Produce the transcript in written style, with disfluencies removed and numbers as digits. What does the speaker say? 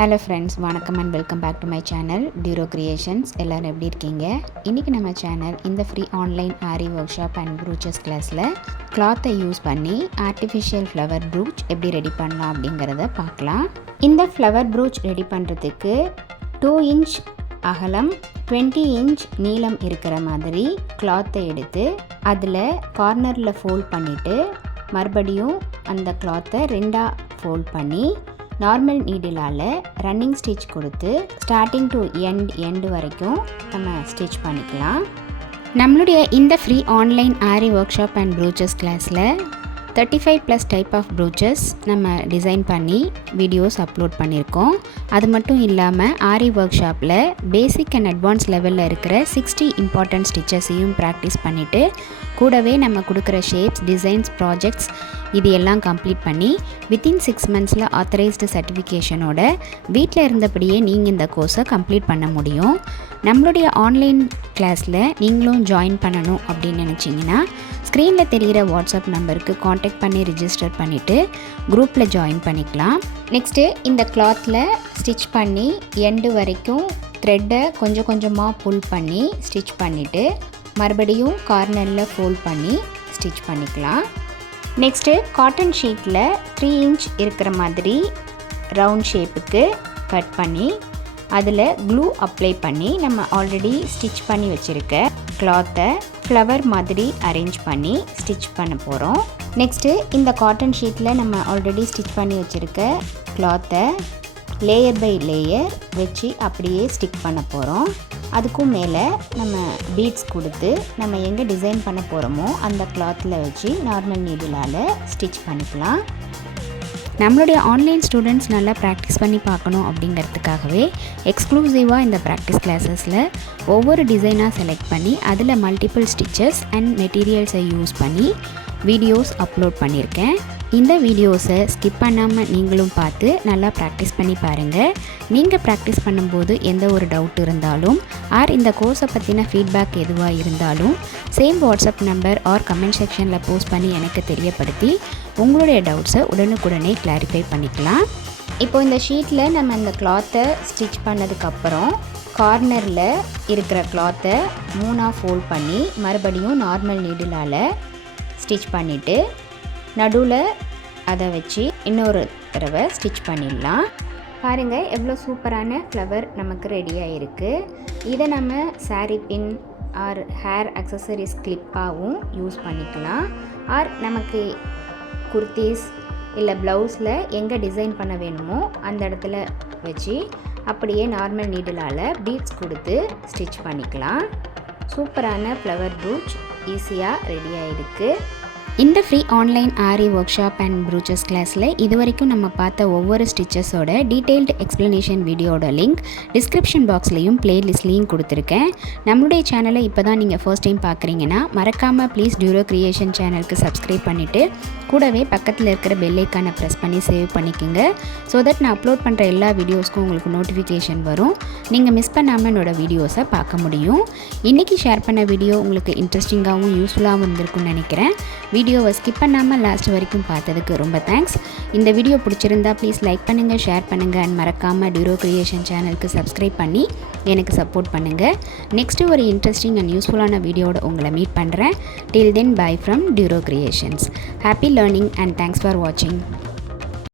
Hello friends, வணக்கம் and welcome back to my channel Duro Creations. எல்லாரும் எப்படி இருக்கீங்க? இன்னைக்கு நம்ம சேனல் இந்த free online Aari workshop and brooches கிளாஸ்ல கிளாத்தை யூஸ் பண்ணி ஆர்டிஃபிஷியல் ஃப்ளவர் ப்ரூச் எப்படி ரெடி பண்ணலாம் அப்படிங்கறத பார்க்கலாம். இந்த ஃப்ளவர் ப்ரூச் ரெடி பண்றதுக்கு 2 இன்ச் அகலம் 20 இன்ச் நீளம் இருக்கிற மாதிரி கிளாத்தை எடுத்து அதில் கார்னரில் ஃபோல்ட் பண்ணிவிட்டு மறுபடியும் அந்த கிளாத்தை ரெண்டாக ஃபோல்ட் பண்ணி நார்மல் நீடிலால் ரன்னிங் ஸ்டிச் கொடுத்து ஸ்டார்டிங் டு எண்ட் வரைக்கும் நம்ம ஸ்டிச் பண்ணிக்கலாம். நம்மளுடைய இந்த free online Aari workshop and brooches கிளாஸில் 35+ டைப் ஆஃப் ப்ரூச்சஸ் நம்ம டிசைன் பண்ணி வீடியோஸ் அப்லோட் பண்ணியிருக்கோம். அது மட்டும் இல்லாமல் ஆரி ஒர்க் ஷாப்பில் பேசிக் அண்ட் அட்வான்ஸ் லெவலில் இருக்கிற 60 இம்பார்ட்டன்ட் ஸ்டிச்சஸையும் ப்ராக்டிஸ் பண்ணிவிட்டு கூடவே நம்ம கொடுக்குற ஷேப்ஸ், டிசைன்ஸ், ப்ராஜெக்ட்ஸ் இது எல்லாம் கம்ப்ளீட் பண்ணி வித்தின் 6 மந்த்ஸில் ஆத்தரைஸ்டு சர்டிஃபிகேஷனோட வீட்டில் இருந்தபடியே நீங்கள் இந்த கோர்ஸை கம்ப்ளீட் பண்ண முடியும். நம்மளுடைய ஆன்லைன் கிளாஸில் நீங்களும் ஜாயின் பண்ணணும் அப்படின்னு நினச்சிங்கன்னா ஸ்க்ரீனில் தெரிகிற வாட்ஸ்அப் நம்பருக்கு காண்டாக்ட் பண்ணி ரிஜிஸ்டர் பண்ணிவிட்டு குரூப்பில் ஜாயின் பண்ணிக்கலாம். நெக்ஸ்ட்டு இந்த கிளாத்தில் ஸ்டிச் பண்ணி எண்டு வரைக்கும் த்ரெட்டை கொஞ்சம் கொஞ்சமாக புல் பண்ணி ஸ்டிச் பண்ணிவிட்டு மறுபடியும் கார்னரில் ஃபோல்ட் பண்ணி ஸ்டிச் பண்ணிக்கலாம். நெக்ஸ்ட்டு காட்டன் ஷீட்டில் 3 இன்ச் இருக்கிற மாதிரி ரவுண்ட் ஷேப்புக்கு கட் பண்ணி அதில் க்ளூ அப்ளை பண்ணி நம்ம ஆல்ரெடி ஸ்டிச் பண்ணி வச்சுருக்க கிளாத்தை ஃப்ளவர் மாதிரி அரேஞ்ச் பண்ணி ஸ்டிச் பண்ண போகிறோம். நெக்ஸ்ட்டு இந்த காட்டன் ஷீட்டில் நம்ம ஆல்ரெடி ஸ்டிச் பண்ணி வச்சுருக்க கிளாத்தை லேயர் பை லேயர் வச்சு அப்படியே ஸ்டிக் பண்ண போகிறோம். அதுக்கும் மேலே நம்ம பீட்ஸ் கொடுத்து நம்ம எங்கே டிசைன் பண்ண போகிறோமோ அந்த கிளாத்தில் வச்சு நார்மல் நீடிலால் ஸ்டிச் பண்ணிக்கலாம். நம்மளுடைய ஆன்லைன் ஸ்டூடெண்ட்ஸ் நல்லா ப்ராக்டிஸ் பண்ணி பார்க்கணும் அப்படிங்கிறதுக்காகவே எக்ஸ்க்ளூசிவாக இந்த ப்ராக்டிஸ் கிளாஸஸில் ஒவ்வொரு டிசைனாக செலக்ட் பண்ணி அதில் மல்டிபிள் ஸ்டிச்சஸ் அண்ட் மெட்டீரியல்ஸை யூஸ் பண்ணி வீடியோஸ் அப்லோட் பண்ணியிருக்கேன். இந்த வீடியோஸை ஸ்கிப் பண்ணாமல் நீங்களும் பார்த்து நல்லா ப்ராக்டிஸ் பண்ணி பாருங்கள். நீங்கள் ப்ராக்டிஸ் பண்ணும்போது எந்த ஒரு டவுட் இருந்தாலும் ஆர் இந்த கோர்ஸை பற்றின ஃபீட்பேக் எதுவாக இருந்தாலும் same WhatsApp number or comment செக்ஷனில் போஸ்ட் பண்ணி எனக்கு தெரியப்படுத்தி உங்களுடைய டவுட்ஸை உடனுக்குடனே கிளாரிஃபை பண்ணிக்கலாம். இப்போ இந்த ஷீட்டில் நம்ம இந்த கிளாத்தை ஸ்டிச் பண்ணதுக்கப்புறம் கார்னரில் இருக்கிற கிளாத்தை 3ஆக ஃபோல்ட் பண்ணி மறுபடியும் நார்மல் நீடிலால் ஸ்டிச் பண்ணிவிட்டு நடுவில் அதை வச்சு இன்னொரு தடவை ஸ்டிச் பண்ணிடலாம். பாருங்கள் எவ்வளோ சூப்பரான ஃப்ளவர் நமக்கு ரெடியாக இருக்குது. இதை நம்ம சாரீ பின் ஆர் ஹேர் அக்சசரிஸ் கிளிப்பாகவும் யூஸ் பண்ணிக்கலாம். ஆர் நமக்கு குர்த்திஸ் இல்லை ப்ளவுஸில் எங்கே டிசைன் பண்ண வேணுமோ அந்த இடத்துல வச்சு அப்படியே நார்மல் நீடிலால் பீட்ஸ் கொடுத்து ஸ்டிச் பண்ணிக்கலாம். சூப்பரான ஃப்ளவர் ப்ரூச் ஈஸியாக ரெடியாக இருக்குது. இந்த free online Aari workshop and brooches கிளாஸில் இது வரைக்கும் நம்ம பார்த்த ஒவ்வொரு ஸ்டிச்சஸோட டீட்டெயில்டு எக்ஸ்ப்ளனேஷன் வீடியோட லிங்க் டிஸ்கிரிப்ஷன் பாக்ஸ்லையும் ப்ளேலிஸ்ட்லேயும் கொடுத்துருக்கேன். நம்மளுடைய சேனலை இப்போ தான் நீங்கள் ஃபர்ஸ்ட் டைம் பார்க்குறீங்கன்னா மறக்காமல் ப்ளீஸ் டியூரோ கிரியேஷன் சேனலுக்கு சப்ஸ்கிரைப் பண்ணிவிட்டு கூடவே பக்கத்தில் இருக்கிற பெல் ஐக்கானை ப்ரெஸ் பண்ணி சேவ் பண்ணிக்கோங்க. ஸோ தட் நான் அப்லோட் பண்ணுற எல்லா வீடியோஸ்க்கும் உங்களுக்கு நோட்டிஃபிகேஷன் வரும். நீங்கள் மிஸ் பண்ணாமல் என்னோட வீடியோஸை பார்க்க முடியும். இன்றைக்கி ஷேர் பண்ண வீடியோ உங்களுக்கு இன்ட்ரெஸ்டிங்காகவும் யூஸ்ஃபுல்லாகவும் இருந்திருக்குன்னு நினைக்கிறேன். வீடியோவை ஸ்கிப் பண்ணாமல் லாஸ்ட் வரைக்கும் பார்த்ததுக்கு ரொம்ப தேங்க்ஸ். இந்த வீடியோ பிடிச்சிருந்தா ப்ளீஸ் லைக் பண்ணுங்கள், ஷேர் பண்ணுங்கள் அண்ட் மறக்காமல் டியூரோ கிரியேஷன் சேனலுக்கு சப்ஸ்கிரைப் பண்ணி எனக்கு சப்போர்ட் பண்ணுங்கள். நெக்ஸ்ட்டு ஒரு இன்ட்ரெஸ்டிங் அண்ட் யூஸ்ஃபுல்லான வீடியோட உங்களை மீட் பண்ணுறேன். Till then bye from Duro Creations. Happy learning and thanks for வாட்சிங்.